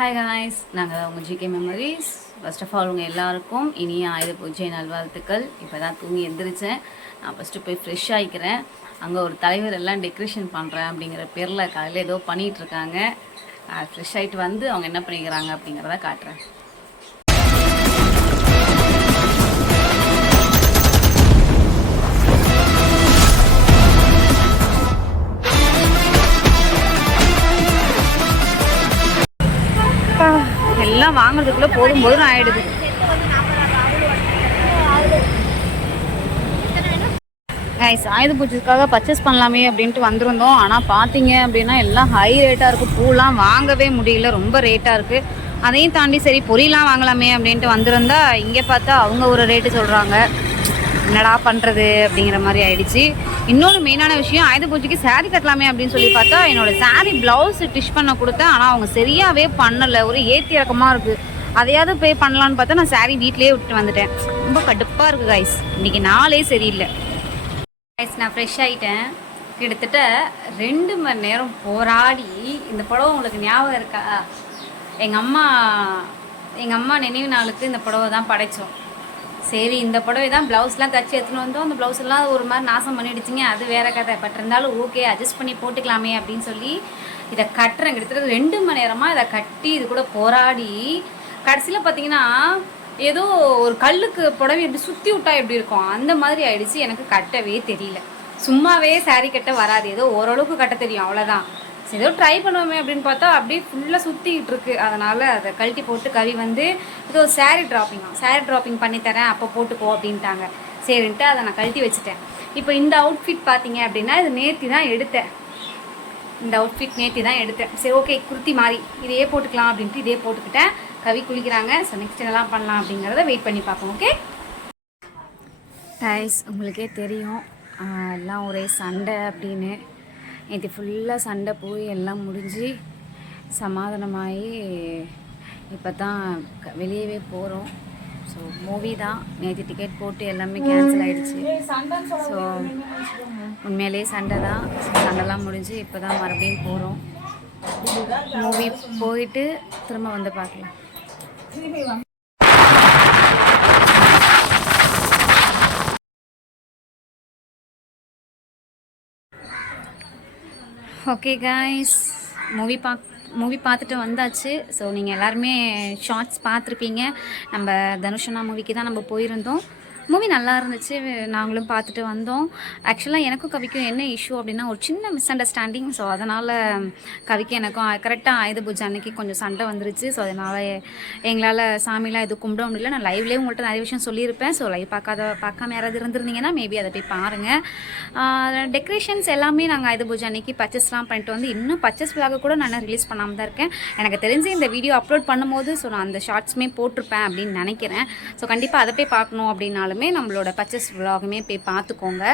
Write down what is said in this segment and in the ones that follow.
Hi guys, நாங்கள் உங்கள் GK memories. First of all உங்கள் எல்லாருக்கும் இனிய ஆயுத பூஜை நல்வாழ்த்துக்கள். இப்போ தான் தூங்கி எந்திரிச்சேன். நான் ஃபஸ்ட்டு போய் ஃப்ரெஷ் ஆகிக்கிறேன். அங்கே ஒரு தலைவர் எல்லாம் டெக்கரேஷன் பண்ணுறேன் அப்படிங்கிற பேரில் காலையில் ஏதோ பண்ணிகிட்ருக்காங்க. ஃப்ரெஷ் ஆகிட்டு வந்து அவங்க என்ன பண்ணிக்கிறாங்க அப்படிங்கிறத காட்டுறேன். எல்லாம் வாங்குறதுக்குள்ளே போதும் ஆயிடுது. கைஸ், ஆயுத பூஜைக்காக பர்ச்சேஸ் பண்ணலாமே அப்படின்ட்டு வந்திருந்தோம். ஆனால் பார்த்தீங்க அப்படின்னா எல்லாம் ஹை ரேட்டாக இருக்குது. பூலாம் வாங்கவே முடியல, ரொம்ப ரேட்டாக இருக்குது. அதையும் தாண்டி சரி பொரியெலாம் வாங்கலாமே அப்படின்ட்டு வந்திருந்தா இங்கே பார்த்தா அவங்க ஒரு ரேட்டு சொல்கிறாங்க. என்னடா பண்ணுறது அப்படிங்கிற மாதிரி ஆயிடுச்சு. இன்னொரு மெயினான விஷயம், ஆயுத பூஜைக்கு சாரீ கட்டலாமே அப்படின்னு சொல்லி பார்த்தா என்னோடய சாரீ ப்ளவுஸ் டிஷ் பண்ண கொடுத்தேன். ஆனால் அவங்க சரியாகவே பண்ணலை, ஒரு ஏற்றி இறக்கமாக இருக்குது. அதையாவது பே பண்ணலான்னு பார்த்தா நான் சாரீ வீட்லேயே விட்டு வந்துட்டேன். ரொம்ப கடுப்பாக இருக்குது கைஸ், இன்றைக்கி நாளே சரியில்லை. கைஸ், நான் ஃப்ரெஷ் ஆகிட்டேன். கிட்டத்தட்ட 2 மணி நேரம் போராடி இந்த புடவை உங்களுக்கு ஞாபகம் இருக்கா? எங்கள் அம்மா நினைவு நாளுக்கு இந்த புடவை தான் படைத்தோம். சரி, இந்த புடவை தான் ப்ளவுஸ்லாம் தச்சு எடுத்துன்னு வந்தோம். அந்த ப்ளவுஸ்லாம் ஒரு மாதிரி நாசம் பண்ணிடுச்சிங்க, அது வேறு கதை. பட் இருந்தாலும் ஓகே, அட்ஜஸ்ட் பண்ணி போட்டுக்கலாமே அப்படின்னு சொல்லி இதை கட்டுறேன். கிட்டத்தட்ட 2 மணி நேரமாக இதை கட்டி இது கூட போராடி கடைசியில் பார்த்தீங்கன்னா ஏதோ ஒரு கல்லுக்கு புடவை எப்படி சுற்றி விட்டா எப்படி இருக்கும் அந்த மாதிரி ஆயிடுச்சு. எனக்கு கட்டவே தெரியல. சும்மாவே சாரீ கட்ட வராது, ஏதோ ஓரளவுக்கு கட்ட தெரியும், அவ்வளோதான். சரி, ஏதோ ட்ரை பண்ணுவோமே அப்படின்னு பார்த்தா அப்படியே ஃபுல்லாக சுற்றிக்கிட்டு இருக்கு. அதனால் அதை கழட்டி போட்டு கவி வந்து ஏதோ சாரீ ட்ராப்பிங் பண்ணித்தரேன், அப்போ போட்டுக்கோ அப்படின்ட்டாங்க. சரின்ட்டு அதை நான் கழட்டி வச்சுட்டேன். இப்போ இந்த அவுட்ஃபிட் பார்த்தீங்க அப்படின்னா இது நேற்று தான் எடுத்தேன். சரி, ஓகே, குர்த்தி மாதிரி இதையே போட்டுக்கலாம் அப்படின்ட்டு இதே போட்டுக்கிட்டேன். கவி குளிக்கிறாங்க. ஸோ நெக்ஸ்ட் என்னெல்லாம் பண்ணலாம் அப்படிங்கிறத வெயிட் பண்ணி பார்ப்போம். ஓகே கைஸ், உங்களுக்கே தெரியும் எல்லாம் ஒரே சண்டை அப்படின்னு. நேற்று ஃபுல்லாக சண்டை போய் எல்லாம் முடிஞ்சு சமாதானமாகி இப்போ தான் வெளியவே போகிறோம். ஸோ மூவி தான். நேற்று டிக்கெட் போட்டு எல்லாமே கேன்சல் ஆகிடுச்சு. ஸோ உண்மையிலே சண்டை தான். சண்டைலாம் முடிஞ்சு இப்போ தான் மறுபடியும் போகிறோம். மூவி போயிட்டு திரும்ப வந்து பார்க்கலாம். ஓகே காய்ஸ், மூவி பார்த்துட்டு வந்தாச்சு. ஸோ நீங்கள் எல்லாருமே ஷார்ட்ஸ் பார்த்துருப்பீங்க. நம்ம தனுஷனா மூவிக்கு தான் நம்ம போயிருந்தோம். மூவி நல்லா இருந்துச்சு, நாங்களும் பார்த்துட்டு வந்தோம். ஆக்சுவலாக எனக்கும் கவிக்கும் என்ன இஷ்யூ அப்படின்னா ஒரு சின்ன மிஸ் அண்டர்ஸ்டாண்டிங். ஸோ அதனால் கவிக்கு எனக்கும் கரெக்டாக ஆயுத பூஜை அன்னைக்கு கொஞ்சம் சண்டை வந்துருச்சு. ஸோ அதனால் எங்களால் சாமிலாம் எதுவும் கும்பிட முடியல. நான் லைவ்லேயே உங்கள்கிட்ட நிறைய விஷயம் சொல்லியிருப்பேன். ஸோ லைவ் பார்க்காம யாராவது இருந்திருந்தீங்கன்னா மேபி அதை போய் பாருங்கள். டெக்கரேஷன்ஸ் எல்லாமே நாங்கள் ஆயுத பூஜை அன்னைக்கு பர்ச்சேஸ்லாம் பண்ணிட்டு வந்து இன்னும் பர்ச்சேஸ் விலாக கூட நான் ரிலீஸ் பண்ணாமல் தான் இருக்கேன். எனக்கு தெரிஞ்சு இந்த வீடியோ அப்லோட் பண்ணும்போது ஸோ நான் அந்த ஷார்ட்ஸுமே போட்டிருப்பேன் அப்படின்னு நினைக்கிறேன். ஸோ கண்டிப்பாக அதை போய் பார்க்கணும் அப்படின்னாலும் நம்மளோட பர்ச்சேஸ் விலாகுமே போய் பார்த்துக்கோங்க.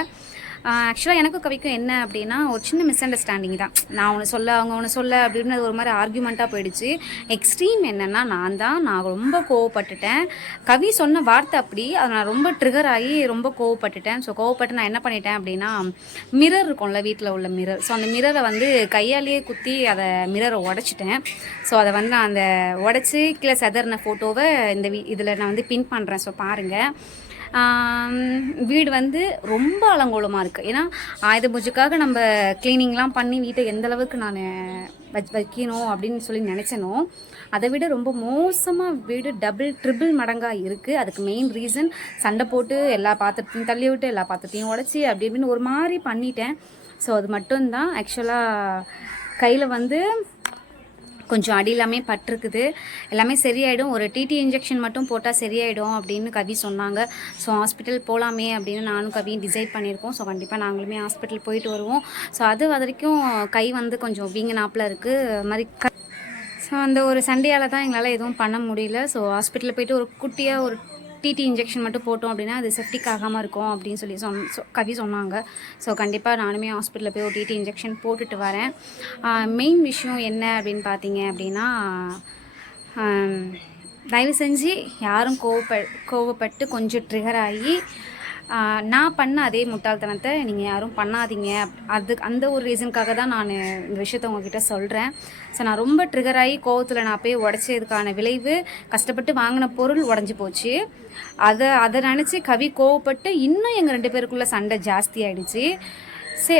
ஆக்சுவலாக எனக்கும் கவிக்கும் என்ன அப்படின்னா ஒரு சின்ன மிஸ் அண்டர்ஸ்டாண்டிங் தான். நான் ஒன்று சொல்ல அவங்க ஒன்று சொல்ல அப்படின்னு ஒரு மாதிரி ஆர்கியூமெண்ட்டாக போயிடுச்சு. எக்ஸ்ட்ரீம் என்னென்னா நான் ரொம்ப கோவப்பட்டுட்டேன். கவி சொன்ன வார்த்தை அப்படி அதை நான் ரொம்ப ட்ரிகர் ஆகி ரொம்ப கோவப்பட்டுட்டேன். ஸோ கோவப்பட்டு நான் என்ன பண்ணிட்டேன் அப்படின்னா மிரர் இருக்கும்ல, வீட்டில் உள்ள மிரர், ஸோ அந்த மிரரை வந்து கையாலேயே குத்தி அதை மிரரை உடச்சிட்டேன். ஸோ அதை வந்து நான் அந்த உடச்சி கீழே செதறின ஃபோட்டோவை இந்த இதில் நான் வந்து பின் பண்ணுறேன். ஸோ பாருங்கள். வீடு வந்து ரொம்ப அலங்கோலமாக இருக்குது. ஏன்னா ஆயுத பூஜைக்காக நம்ம க்ளீனிங்லாம் பண்ணி வீட்டை எந்தளவுக்கு நான் வைக்கணும் அப்படின்னு சொல்லி நினச்சனோ அதை விட ரொம்ப மோசமாக வீடு ட்ரிபிள் மடங்காக இருக்குது. அதுக்கு மெயின் ரீசன் சண்டை போட்டு எல்லா பாத்திரத்தையும் தள்ளி விட்டு எல்லா பாத்திரத்தையும் உடச்சி அப்படி இப்படின்னு ஒரு மாதிரி பண்ணிட்டேன். ஸோ அது மட்டும்தான். ஆக்சுவலாக கையில் வந்து கொஞ்சம் அடி எல்லாமே பட்டிருக்குது. எல்லாமே சரியாயிடும், ஒரு டிடி இன்ஜெக்ஷன் மட்டும் போட்டால் சரியாயிடும் அப்படின்னு கவி சொன்னாங்க. ஸோ ஹாஸ்பிட்டல் போகலாமே அப்படின்னு நானும் கவியும் டிசைட் பண்ணியிருக்கோம். ஸோ கண்டிப்பாக நாங்களுமே ஹாஸ்பிட்டல் போயிட்டு வருவோம். ஸோ அது வரைக்கும் கை வந்து கொஞ்சம் வீங்கினாப்பில் இருக்குது. அது மாதிரி ஸோ அந்த ஒரு சண்டையால் தான் எங்களால் எதுவும் பண்ண முடியல. ஸோ ஹாஸ்பிட்டலில் போயிட்டு ஒரு குட்டியாக ஒரு டிடி இன்ஜெக்ஷன் மட்டும் போட்டோம் அப்படின்னா அது செப்டிக் ஆகாமல் இருக்கும் அப்படின்னு சொல்லி கவி சொன்னாங்க. ஸோ கண்டிப்பாக நானுமே ஹாஸ்பிட்டலில் போய் ஒரு டிடி இன்ஜெக்ஷன் போட்டுட்டு வரேன். மெயின் விஷயம் என்ன அப்படின்னு பார்த்தீங்க அப்படின்னா தயவு செஞ்சு யாரும் கோவப்பட்டு கொஞ்சம் ட்ரிகர் ஆகி நான் பண்ண அதே முட்டாள்தனத்தை நீங்கள் யாரும் பண்ணாதீங்க. அந்த ஒரு ரீசனுக்காக தான் நான் இந்த விஷயத்த உங்ககிட்ட சொல்கிறேன். ஸோ நான் ரொம்ப ட்ரிகர் ஆகி கோவத்தில் நான் போய் உடச்சதுக்கான விளைவு கஷ்டப்பட்டு வாங்கின பொருள் உடஞ்சி போச்சு. அதை நினச்சி கவி கோவப்பட்டு இன்னும் எங்கள் 2 பேருக்குள்ளே சண்டை ஜாஸ்தி ஆகிடுச்சு.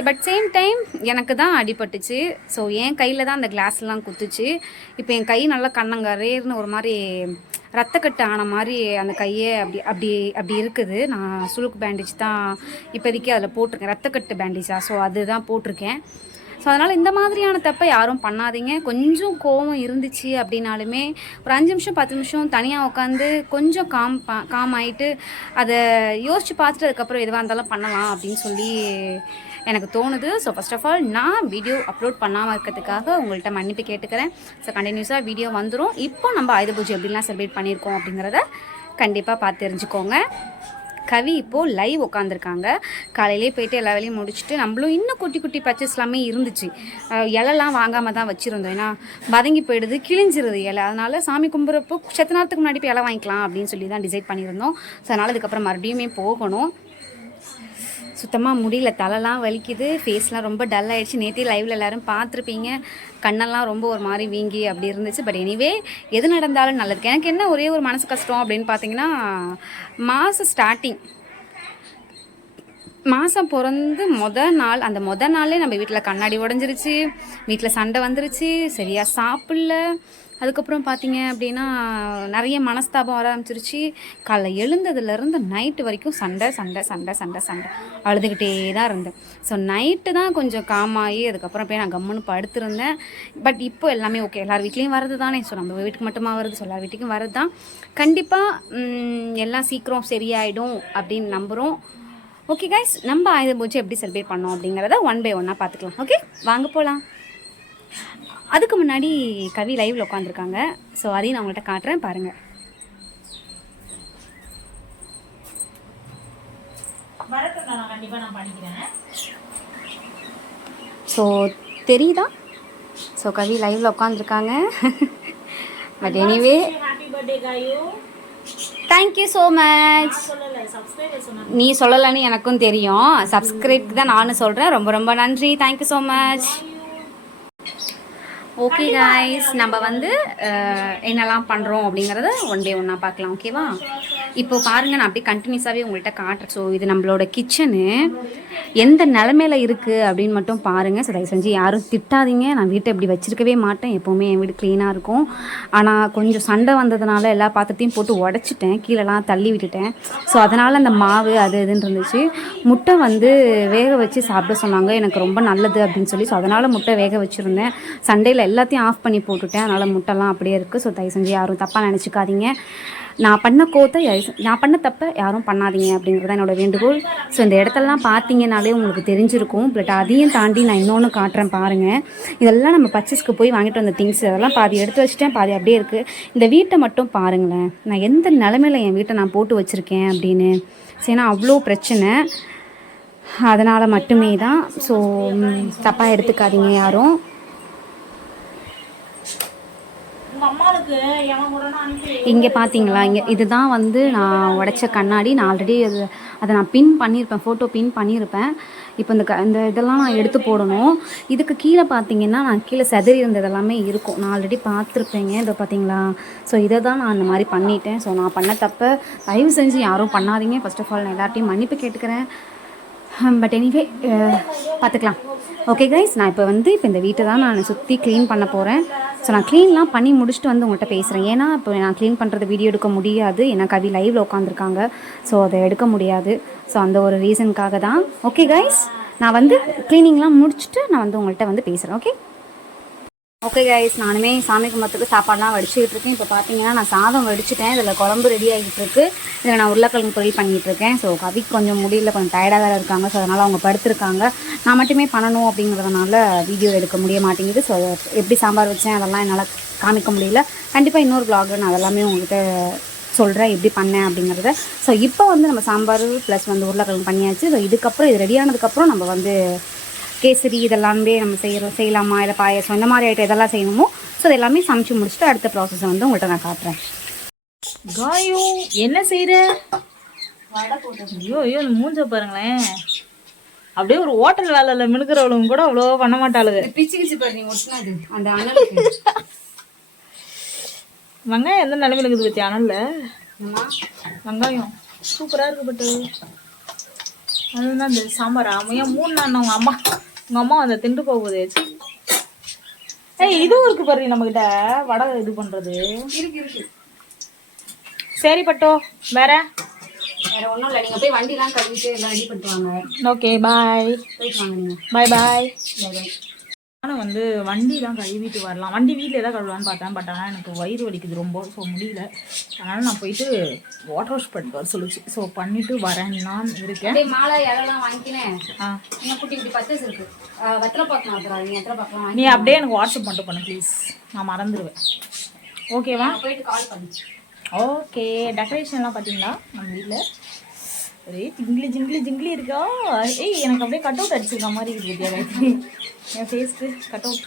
பட் சேம் டைம் எனக்கு தான் அடிபட்டுச்சு. ஸோ என் கையில் தான் அந்த கிளாஸ்லாம் குத்துச்சு. இப்போ என் கை நல்லா கண்ணங்கரேர்னு ஒரு மாதிரி ரத்தக்கட்டு ஆன மாதிரி அந்த கையே அப்படி இருக்குது. நான் சுளுக்கு பேண்டேஜ் தான் இப்போதைக்கு அதில் போட்டிருக்கேன், ரத்தக்கட்டு பேண்டேஜா. ஸோ அதுதான் போட்டிருக்கேன். ஸோ அதனால் இந்த மாதிரியான தப்பை யாரும் பண்ணாதீங்க. கொஞ்சம் கோவம் இருந்துச்சு அப்படின்னாலுமே ஒரு 5 நிமிஷம் 10 நிமிஷம் தனியாக உட்காந்து கொஞ்சம் காம் ஆகிட்டு அதை யோசித்து பார்த்துட்டு அதுக்கப்புறம் எதுவாக இருந்தாலும் பண்ணலாம் அப்படின்னு சொல்லி எனக்கு தோணுது. ஸோ ஃபர்ஸ்ட் ஆஃப் ஆல் நான் வீடியோ அப்லோட் பண்ணாமல் இருக்கிறதுக்காக உங்கள்கிட்ட மன்னிப்பு கேட்டுக்கிறேன். ஸோ கண்டினியூஸாக வீடியோ வந்துடும். இப்போ நம்ம ஆயுத பூஜை எப்படிலாம் செலிப்ரேட் பண்ணியிருக்கோம் அப்படிங்கிறத கண்டிப்பாக பார்த்து தெரிஞ்சுக்கோங்க. கவி இப்போது லைவ் உட்காந்துருக்காங்க. காலையிலே போய்ட்டு எல்லா வேலையும் முடிச்சுட்டு நம்மளும் இன்னும் குட்டி குட்டி பர்ச்சேஸ் எல்லாமே இருந்துச்சு. இலைலாம் வாங்காமல் தான் வச்சுருந்தோம். ஏன்னா வதங்கி போயிடுது, கிழிஞ்சிருது இலை. அதனால் சாமி கும்பிட்றப்போ செத்த நேரத்துக்கு முன்னாடி போய் இலை வாங்கிக்கலாம் அப்படின்னு சொல்லி தான் டிசைட் பண்ணியிருந்தோம். ஸோ அதனால் அதுக்கப்புறம் மறுபடியுமே போகணும். சுத்தமாக முடியல, தலைலாம் வலிக்குது, ஃபேஸ்லாம் ரொம்ப டல் ஆகிடுச்சு. நேற்றே லைவில் எல்லோரும் பார்த்துருப்பீங்க, கண்ணெல்லாம் ரொம்ப ஒரு மாதிரி வீங்கி அப்படி இருந்துச்சு. பட் எனிவே எது நடந்தாலும் நல்லது. எனக்கு என்ன ஒரே ஒரு மனசு கஷ்டம் அப்படின்னு பார்த்தீங்கன்னா, மாதம் பிறந்து அந்த நாளே நம்ம வீட்டில் கண்ணாடி உடஞ்சிருச்சு, வீட்டில் சண்டை வந்துருச்சு, சரியாக சாப்பிடல. அதுக்கப்புறம் பார்த்தீங்க அப்படின்னா நிறைய மனஸ்தாபம் வர ஆரம்பிச்சிருச்சு. காலைல எழுந்ததுலேருந்து நைட்டு வரைக்கும் சண்டை அழுதுகிட்டே தான் இருந்தேன். ஸோ நைட்டு தான் கொஞ்சம் காமாகி அதுக்கப்புறம் போய் நான் கம்முன்னு படுத்திருந்தேன். பட் இப்போ எல்லாமே ஓகே. எல்லார் வீட்லேயும் வரது தானே. ஸோ நம்ம வீட்டுக்கு மட்டுமா வருது, ஸோ எல்லார் வீட்டுக்கும் வரது தான். கண்டிப்பாக எல்லாம் சீக்கிரம் சரியாயிடும் அப்படின்னு நம்புகிறோம். ஓகே கைஸ், நம்ம ஆயுத பூஜை எப்படி செலிப்ரேட் பண்ணோம் அப்படிங்கிறத 1 by 1 பார்த்துக்கலாம். ஓகே, வாங்க போகலாம். அதுக்கு முன்னாடி கவி லைவில் உட்காந்துருக்காங்க. ஸோ அதையும் நான் உங்கள்கிட்ட காட்டுறேன், பாருங்கள். ஸோ தெரியுதா? ஸோ கவி லைவில் உட்காந்துருக்காங்க. But anyway thank you so much. நீ சொல்லலைன்னு எனக்கும் தெரியும். சப்ஸ்கிரைப் தான் நானும் சொல்கிறேன். ரொம்ப ரொம்ப நன்றி. Thank you so much. Okay guys, நம்ம என்னெல்லாம் பண்ணுறோம் அப்படிங்கிறத 1 by 1 பார்க்கலாம். ஓகேவா? இப்போ பாருங்கள், நான் அப்படியே கண்டினியூஸாகவே உங்கள்கிட்ட காட்டுறேன். ஸோ இது நம்மளோட கிச்சனு எந்த நிலமையில இருக்குது அப்படின்னு மட்டும் பாருங்கள். ஸோ தயவு செஞ்சு யாரும் திட்டாதீங்க. நான் வீட்டை இப்படி வச்சுருக்கவே மாட்டேன். எப்போவுமே என் வீடு க்ளீனாக இருக்கும். ஆனால் கொஞ்சம் சண்டை வந்ததுனால எல்லா பாத்திரத்தையும் போட்டு உடச்சிட்டேன், கீழெல்லாம் தள்ளி விட்டுட்டேன். ஸோ அதனால் அந்த மாவு அது இதுன்னு இருந்துச்சு. முட்டை வேக வச்சு சாப்பிட சொன்னாங்க, எனக்கு ரொம்ப நல்லது அப்படின்னு சொல்லி. ஸோ அதனால் முட்டை வேக வச்சுருந்தேன். சண்டையில் எல்லாத்தையும் ஆஃப் பண்ணி போட்டுட்டேன். அதனால் முட்டைலாம் அப்படியே இருக்குது. ஸோ தயவு செஞ்சு யாரும் தப்பாக நினச்சிக்காதீங்க. நான் பண்ண தப்பை யாரும் பண்ணாதீங்க அப்படிங்கிறது தான் என்னோடய வேண்டுகோள். ஸோ இந்த இடத்தெல்லாம் பார்த்தீங்கனாலே உங்களுக்கு தெரிஞ்சிருக்கும். பட் அதையும் தாண்டி நான் இன்னொன்று காட்டுறேன் பாருங்கள். இதெல்லாம் நம்ம பர்ச்சேஸ்க்கு போய் வாங்கிட்டு வந்த திங்ஸ், அதெல்லாம் பாதி எடுத்து வச்சுட்டேன், பாதி அப்படியே இருக்குது. இந்த வீட்டை மட்டும் பாருங்களேன், நான் எந்த நிலமையில என் வீட்டை நான் போட்டு வச்சுருக்கேன் அப்படின்னு. ஏன்னா அவ்வளோ பிரச்சனை, அதனால் மட்டுமே தான். ஸோ தப்பாக எடுத்துக்காதீங்க யாரும். இங்கே பார்த்தீங்களா, இதுதான் நான் உடைச்ச கண்ணாடி. நான் ஆல்ரெடி அதை நான் பின் பண்ணியிருப்பேன், ஃபோட்டோ பின் பண்ணியிருப்பேன். இப்போ இந்த இதெல்லாம் நான் எடுத்து போடணும். இதுக்கு கீழே பார்த்தீங்கன்னா நான் கீழே செதறி இருந்தது எல்லாமே இருக்கும். நான் ஆல்ரெடி பார்த்துருப்பேங்க. இதை பார்த்தீங்களா? ஸோ இதை தான் நான் அந்த மாதிரி பண்ணிட்டேன். ஸோ நான் பண்ண தப்பை தயவு செஞ்சு யாரும் பண்ணாதீங்க. ஃபர்ஸ்ட் ஆஃப் ஆல் நான் எல்லார்ட்டையும் மன்னிப்பு கேட்டுக்கிறேன். பட் எனிவே பார்த்துக்கலாம். ஓகே கைஸ், நான் இப்போ இந்த வீட்டை தான் நான் சுற்றி க்ளீன் பண்ண போகிறேன். ஸோ நான் க்ளீன்லாம் பண்ணி முடிச்சுட்டு உங்கள்கிட்ட பேசுகிறேன். ஏன்னா இப்போ நான் க்ளீன் பண்ணுறது வீடியோ எடுக்க முடியாது, ஏன்னா கவி லைவில் உட்காந்துருக்காங்க. ஸோ அதை எடுக்க முடியாது. ஸோ அந்த ஒரு ரீசனுக்காக தான். ஓகே கைஸ், நான் க்ளீனிங்லாம் முடிச்சுட்டு நான் உங்கள்கிட்ட பேசுகிறேன். ஓகே கைஸ், நானுமே சாமி கும்பத்துக்கு சாப்பாடுலாம் வடிச்சுக்கிட்டு இருக்கேன். இப்போ பார்த்தீங்கன்னா நான் சாதம் வடிச்சிட்டேன். இதில் குழம்பு ரெடி ஆகிட்டு இருக்கு. இதில் நான் உருளைக்கிழங்கு பொரியல் பண்ணிகிட்டு இருக்கேன். ஸோ கவிக்கு கொஞ்சம் முடியல, கொஞ்சம் டயர்டாக வேறு இருக்காங்க. ஸோ அதனால் அவங்க படுத்துருக்காங்க. நான் மட்டுமே பண்ணணும் அப்படிங்கிறதுனால வீடியோ எடுக்க முடிய மாட்டேங்குது. ஸோ எப்படி சாம்பார் வச்சேன் அதெல்லாம் என்னால் காமிக்க முடியல. கண்டிப்பாக இன்னொரு vlogல நான் அதெல்லாமே உங்கள்கிட்ட சொல்கிறேன் எப்படி பண்ணேன் அப்படிங்கிறத. ஸோ இப்போ நம்ம சாம்பார் ப்ளஸ் உருளைக்கிழங்கு பண்ணியாச்சு. ஸோ இதுக்கப்புறம் இது ரெடியானதுக்கப்புறம் நம்ம கேசரி இதெல்லாமே நம்ம செய்யலாமா, இல்லை பாயசம் இந்த மாதிரி ஐட்டம் இதெல்லாம் செய்யணுமோ. ஸோ இதெல்லாமே சமைச்சு முடிச்சுட்டு அடுத்த ப்ராசஸை உங்கள்கிட்ட நான் காட்டுறேன். காயு என்ன செய்கிற? வடை போட்டு ஐயோ ஐயோ இந்த மூஞ்ச பாருங்களேன். அப்படியே ஒரு ஹோட்டல் வேலையில் மினுக்கிறவளுங்க கூட அவ்வளோ பண்ண மாட்டாளுங்க. பிச்சு கிச்சு பாரு நீங்க ஒட்டினது அந்த அனலுக்கு. வெங்காயம் எந்த நிலைமையில இருக்குது பற்றி அனலில்? அம்மா வெங்காயம் சூப்பராக இருக்குது. பட்டு அதுதான் இந்த சாம்பார் அமையா 3 நாள் உங்கள் அம்மா அந்த திண்டு போகுது. ஏய் இதுவும் இருக்கு பாரு நம்மக்கிட்ட வடை இது பண்ணுறது. இருக்கு. சரி பட்டோ வேற ஒன்றும் இல்லை. நீங்கள் போய் வண்டிலாம் கழுவிட்டு எல்லாம் ரெடி பண்ணிட்டு வாங்க. Okay bye. போயிட்டு வாங்க நீங்கள். பாய் பாய். பாய். ஆனால் வந்து வண்டிலாம் கழுவிட்டு வரலாம். வண்டி வீட்டில் எதாவது கழுவான்னு பார்த்தேன். பட் ஆனால் எனக்கு வயிறு வலிக்குது ரொம்ப. ஸோ முடியல. அதனால் நான் போயிட்டு வாட்டர் வாஷ் பண்ணிட்டு வர சொல்லிச்சு. ஸோ பண்ணிவிட்டு வரேன்னான் இருக்கேன். மாலை இலெல்லாம் வாங்கிக்கினேன். இன்னும் குட்டி குட்டி பச்சை இருக்கு. வெத்தலை பார்க்க மாட்டுறாங்க. வெத்தலை பார்க்கலாம். நீ அப்படியே எனக்கு வாட்ஸ்அப் மட்டும் பண்ணு ப்ளீஸ். நான் மறந்துடுவேன். ஓகேவா? போயிட்டு கால் பண்ணு. ஓகே. டெக்கரேஷன்லாம் பார்த்தீங்களா நம்ம வீட்டில்? ஒரே ஜிங்கிளி இருக்கா? ஏய் எனக்கு அப்படியே கட் அவுட் அடிச்சிருக்க மாதிரி இருக்குது. என் ஃபேஸ்க்கு கட் அவுட்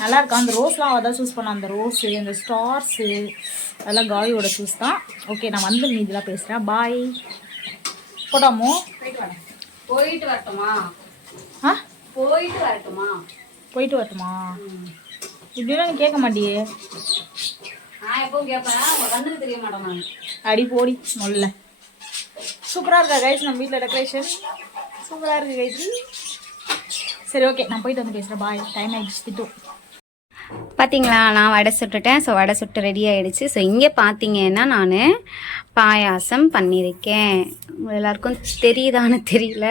நல்லா இருக்கா? அந்த ரோஸ்லாம் அதான் சூஸ் பண்ண. அந்த ரோஸு அந்த ஸ்டார்ஸு அதெல்லாம் காயோட சூஸ் தான். ஓகே நான் வந்து நீ இதெல்லாம் பேசுகிறேன். பாய். போட்டாமோ போயிட்டு வரட்டுமா? போயிட்டு வரட்டுமா? இப்படிலாம் நீ கேட்க மாட்டியே. நான் எப்பவும் கேட்பேன். உங்கள் கண்ணுக்கு தெரிய மாட்டேன் நான். அடி போடி முதல்ல. சூப்பராக இருக்கா கைஸ் நம்ம வீட்டில் டெக்கரேஷன்? சூப்பராக இருக்குது கைஸ். சரி ஓகே நான் போயிட்டு வந்து பேசுகிறேன். பாய். டைம் ஆகிடுச்சு. திட்டும் பார்த்தீங்களா நான் வடை சுட்டுட்டேன். ஸோ வடை சுட்டு ரெடி ஆகிடுச்சு. ஸோ இங்கே பார்த்தீங்கன்னா நான் பாயாசம் பண்ணியிருக்கேன். எல்லாருக்கும் தெரியுதான்னு தெரியல.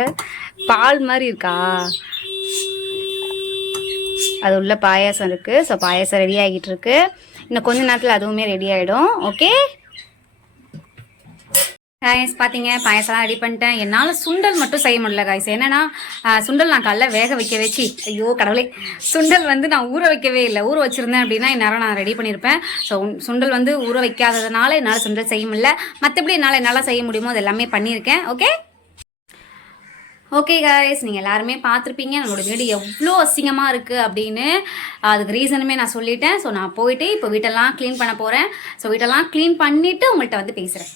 பால் மாதிரி இருக்கா? அது உள்ள பாயாசம் இருக்குது. ஸோ பாயாசம் ரெடி ஆகிட்டு இருக்கு. இன்னும் கொஞ்ச நேரத்தில் அதுவுமே ரெடி ஆகிடும். ஓகே காய்ஸ் பார்த்தீங்க பாயசம்லாம் ரெடி பண்ணிட்டேன். என்னால் சுண்டல் மட்டும் செய்ய முடியல காய்ஸ். என்னென்னா சுண்டல் நான் காலைல வேக வைக்க வச்சு ஐயோ கடவுளே சுண்டல் வந்து நான் ஊற வைக்கவே இல்லை. ஊற வச்சுருந்தேன் அப்படின்னா இந்நேரம் நான் ரெடி பண்ணியிருப்பேன். ஸோ சுண்டல் வந்து ஊற வைக்காததுனால என்னால் சுண்டல் செய்ய முடியல. மற்றபடி என்னால் செய்ய முடியுமோ அது எல்லாமே பண்ணியிருக்கேன். ஓகே காய்ஸ் நீங்கள் எல்லாருமே பார்த்துருப்பீங்க நம்மளோட வீடு எவ்வளோ அசிங்கமாக இருக்குது அப்படின்னு. அதுக்கு ரீசனுமே நான் சொல்லிட்டேன். ஸோ நான் போயிட்டு இப்போ வீட்டெல்லாம் க்ளீன் பண்ண போகிறேன். ஸோ வீட்டெல்லாம் க்ளீன் பண்ணிவிட்டு உங்கள்கிட்ட வந்து பேசுகிறேன்.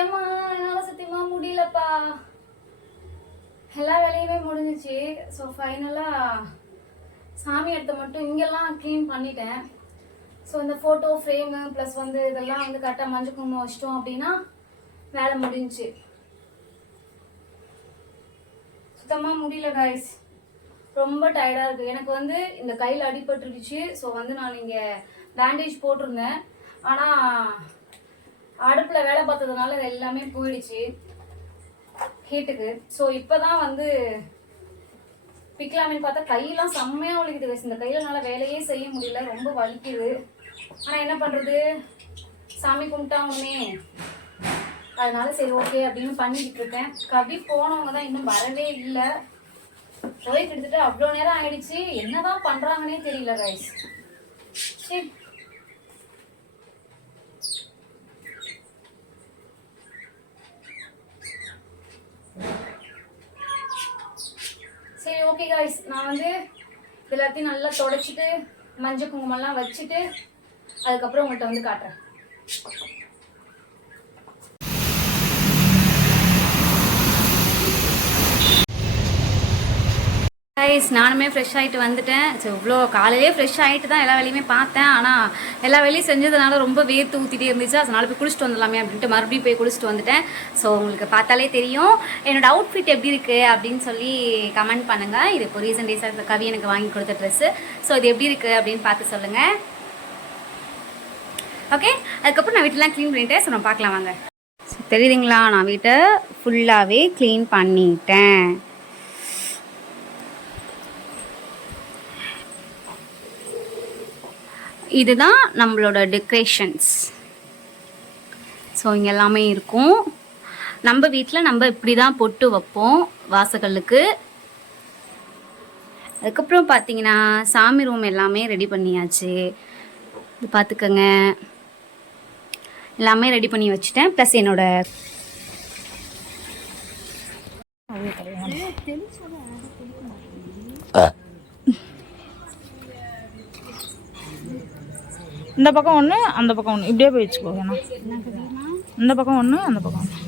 ஏம்மா என்னால் சத்தியமாக முடியலப்பா. எல்லா வேலையுமே முடிஞ்சிச்சு. ஸோ ஃபைனலாக சாமி இடத்த மட்டும் இங்கெல்லாம் க்ளீன் பண்ணிட்டேன். ஸோ இந்த ஃபோட்டோ ஃப்ரேமு ப்ளஸ் வந்து இதெல்லாம் வந்து கரெக்டாக மஞ்சள் குங்குமம் வச்சிட்டோம் அப்படின்னா வேலை முடிஞ்சிச்சு. சுத்தமாக முடியல கைஸ், ரொம்ப டயர்டாக இருக்குது. எனக்கு வந்து இந்த கையில் அடிபட்டுருச்சு. ஸோ வந்து நான் இங்கே பேண்டேஜ் போட்டிருந்தேன். ஆனால் அடுப்பில் வேலை பார்த்ததுனால இது எல்லாமே போயிடுச்சு ஹீட்டுக்கு. ஸோ இப்போ தான் வந்து பிக்கலாமின்னு பார்த்தா கையெல்லாம் செம்மையாக வலிக்குது கைஸ். இந்த கையில் என்னால் வேலையே செய்ய முடியல, ரொம்ப வலிக்குது. ஆனால் என்ன பண்ணுறது, சாமி கும்பிட்டாவுமே, அதனால சரி ஓகே அப்படின்னு பண்ணிக்கிட்டு இருக்கேன். கவி போனவங்க தான் இன்னும் வரவே இல்லை. போய் கிட்டத்தட்ட அவ்வளோ நேரம் ஆயிடுச்சு. என்னதான் பண்ணுறாங்கன்னே தெரியல கைஸ். சரி ஓகே கைஸ், நான் வந்து எல்லாத்தையும் நல்லா தொடச்சிட்டு மஞ்சள் குங்குமம்லாம் வச்சுட்டு அதுக்கப்புறம் உங்கள்கிட்ட வந்து காட்டுறேன். கைஸ் நானுமே ஃப்ரெஷ் ஆகிட்டு வந்துட்டேன். ஸோ இவ்வளோ காலையிலே ஃப்ரெஷ் ஆகிட்டு தான் எல்லா வேலையுமே பார்த்தேன். ஆனால் எல்லா வேலையும் செஞ்சதுனால ரொம்ப வேர்த்து ஊற்றிட்டே இருந்துச்சு. அதனால போய் குளிச்சுட்டு வந்துடலாமே அப்படின்ட்டு மறுபடியும் போய் குளிச்சுட்டு வந்துட்டேன். ஸோ உங்களுக்கு பார்த்தாலே தெரியும் என்னோடய அவுட்ஃபிட் எப்படி இருக்குது அப்படின்னு சொல்லி கமெண்ட் பண்ணுங்கள். இது இப்போ ரீசன்ட் டேஸாக கவி எனக்கு வாங்கி கொடுத்த ட்ரெஸ்ஸு. ஸோ இது எப்படி இருக்குது அப்படின்னு பார்த்து சொல்லுங்கள். ஓகே, அதுக்கப்புறம் நான் வீட்டெலாம் க்ளீன் பண்ணிட்டேன். ஸோ நான் பார்க்கலாம் வாங்க. ஸோ தெரியுதுங்களா, நான் வீட்டை ஃபுல்லாகவே க்ளீன் பண்ணிட்டேன். இதுதான் நம்மளோட டெக்கரேஷன்ஸ். ஸோ இங்கே எல்லாமே இருக்கும். நம்ம வீட்டில் நம்ம இப்படி தான் பொட்டு வைப்போம் வாசகலுக்கு. அதுக்கப்புறம் பார்த்தீங்கன்னா சாமி ரூம் எல்லாமே ரெடி பண்ணியாச்சு. இது பார்த்துக்கோங்க, எல்லாமே ரெடி பண்ணி வச்சுட்டேன். ப்ளஸ் என்னோட இந்த பக்கம் ஒன்று அந்த பக்கம் ஒன்று இப்படியே போய் வச்சுக்கோ. வேணா இந்த பக்கம் ஒன்று அந்த பக்கம் ஒன்று.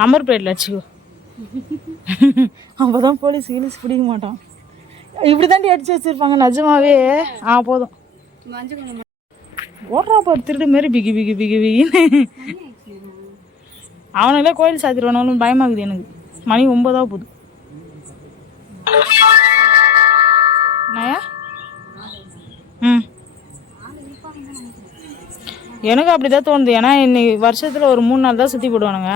நம்பர் பிளேட்டில் வச்சுக்கோ. அப்போ தான் போலீஸ் பிடிக்க மாட்டான். இப்படி தாண்டி அடிச்சு வச்சுருப்பாங்க நிஜமாவே. போதும் ஓடுறா பாரு திருடு மாரி பிகி பிகி பிகி பிகின்னு. அவனுங்களே கோயில் சாத்திடுவானு பயமாகுது எனக்கு. மணி 9 போகுது. எனக்கு அப்படிதான் தோணுது. ஏன்னா இன்னைக்கு வருஷத்துல ஒரு 3 நாள் தான் சுற்றி போடுவானுங்க.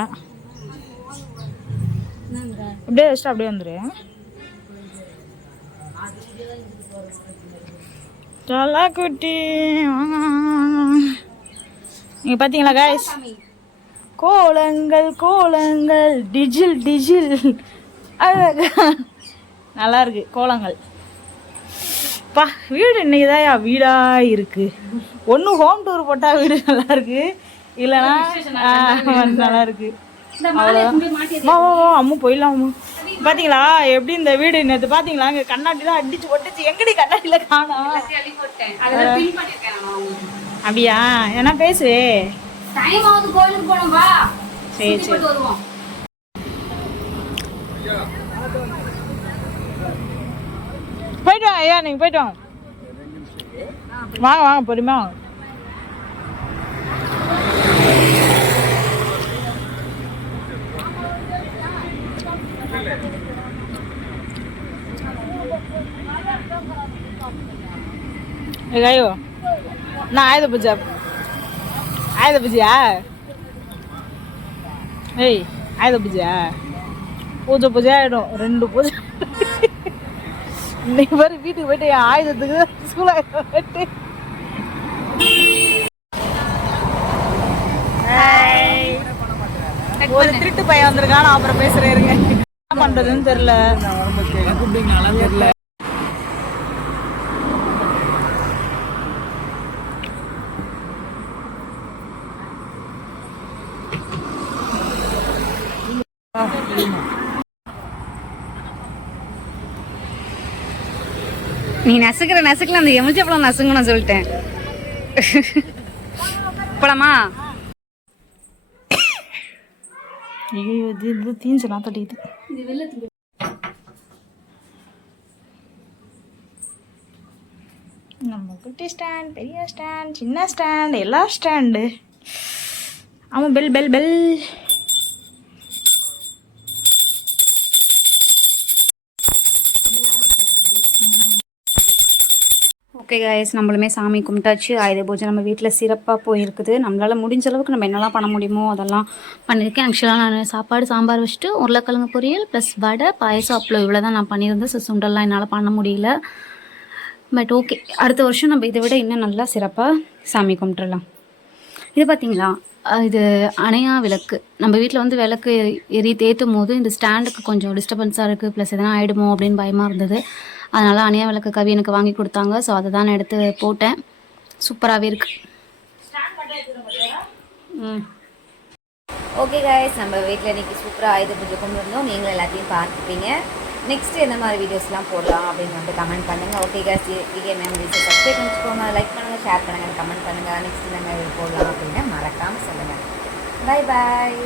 அப்படியே வச்சுட்டு அப்படியே வந்துரு. நல்லா குட்டி நீங்க பாத்தீங்களா காய்ஸ், கோலங்கள் கோலங்கள் டிஜில் டிஜில் அழகா நல்லா இருக்கு கோலங்கள். பா வீடு இன்னைக்கு தான் வீடாக இருக்குது. ஒன்று ஹோம் டூர் போட்டால் வீடு நல்லா இருக்கு, இல்லைன்னா நல்லா இருக்கு. அம்மா போயிடலாம். அம்மா பார்த்தீங்களா எப்படி இந்த வீடு நேற்று பார்த்தீங்களா, இங்கே கண்ணாடிலாம் அடிச்சு ஒட்டுச்சு. எங்கடி கண்ணாடியில் காணோம். அப்படியா, என்ன பேசுவே. சரி சரி போயிட்டு வாங்க ஐயா, நீங்கள் போயிட்டு வாங்க. வாங்க வாங்க பொறுமையா வாங்க. ஐயோ நான் ஆயுத பூஜையா ஏய் ஆயுத பூஜை ஆகிடும். 2 பூஜை இன்னைக்கு பாரு வீட்டுக்கு போயிட்டு என் ஆயுதத்துக்கு ஸ்கூலாக போயிட்டு ஒரு திருட்டு பையன் வந்திருக்கான். நான் அப்புறம் பேசுறேன் இருங்க. என்ன பண்றதுன்னு தெரியல. நீ நசுக்கல அந்த எமிச்சப்பழம் நசுங்கன்னு சொல்லிட்டேன். போலாமா? ஐயோ இது தீஞ்சலாம் தட்டிக்குது. இது வெள்ளத்துக்கு நம்ம குட்டி ஸ்டாண்ட், பெரிய ஸ்டாண்ட், சின்ன ஸ்டாண்ட், எல்லா ஸ்டாண்டு. ஆமாம், bell bell bell. Okay guys, நம்மளுமே சாமி கும்பிட்டாச்சு. ஆயுத பூஜை நம்ம வீட்டில் சிறப்பாக போயிருக்குது. நம்மளால் முடிஞ்ச அளவுக்கு நம்ம என்னெல்லாம் பண்ண முடியுமோ அதெல்லாம் பண்ணியிருக்கேன். ஆக்சுவலாக நான் சாப்பாடு சாம்பார் வச்சுட்டு உருளைக்கிழங்கு பொரியல் ப்ளஸ் வடை பாயசம் அப்பளம் இவ்வளோ தான் நான் பண்ணியிருந்தேன். ஸோ சுண்டல்லாம் என்னால் பண்ண முடியல. பட் ஓகே, அடுத்த வருஷம் நம்ம இதை விட இன்னும் நல்லா சிறப்பாக சாமி கும்பிட்டுடலாம். இது பார்த்திங்களா, இது அணையா விளக்கு. நம்ம வீட்டில் வந்து விளக்கு தேற்றும் போது இந்த ஸ்டாண்டுக்கு கொஞ்சம் டிஸ்டர்பன்ஸாக இருக்குது, ப்ளஸ் எதனா ஆகிடுமோ அப்படின்னு பயமாக இருந்தது. அதனால் அணையா விளக்கு கவி எனக்கு வாங்கி கொடுத்தாங்க. ஸோ அதை தான் நான் எடுத்து போட்டேன். சூப்பராகவே இருக்குது. ஓகே கைஸ், நம்ம வீட்டில் இன்றைக்கி சூப்பராக ஆயுத பூஜை கொண்டு வந்தோம். நீங்களும் எல்லாத்தையும் பார்த்துப்பீங்க. நெக்ஸ்ட்டு எந்த மாதிரி வீடியோஸ்லாம் போடலாம் அப்படின்னு வந்து கமெண்ட் பண்ணுங்கள். ஓகே கைஸ், டிகே மெமரிஸை சப்ஸ்கிரைப் பண்ணிச்சுக்கோங்க, லைக் பண்ணுங்கள், ஷேர் பண்ணுங்கள், கமெண்ட் பண்ணுங்கள். நெக்ஸ்ட் என்ன மாதிரி போடலாம் அப்படின்னு மறக்காமல் சொல்லுங்கள். பை பாய்.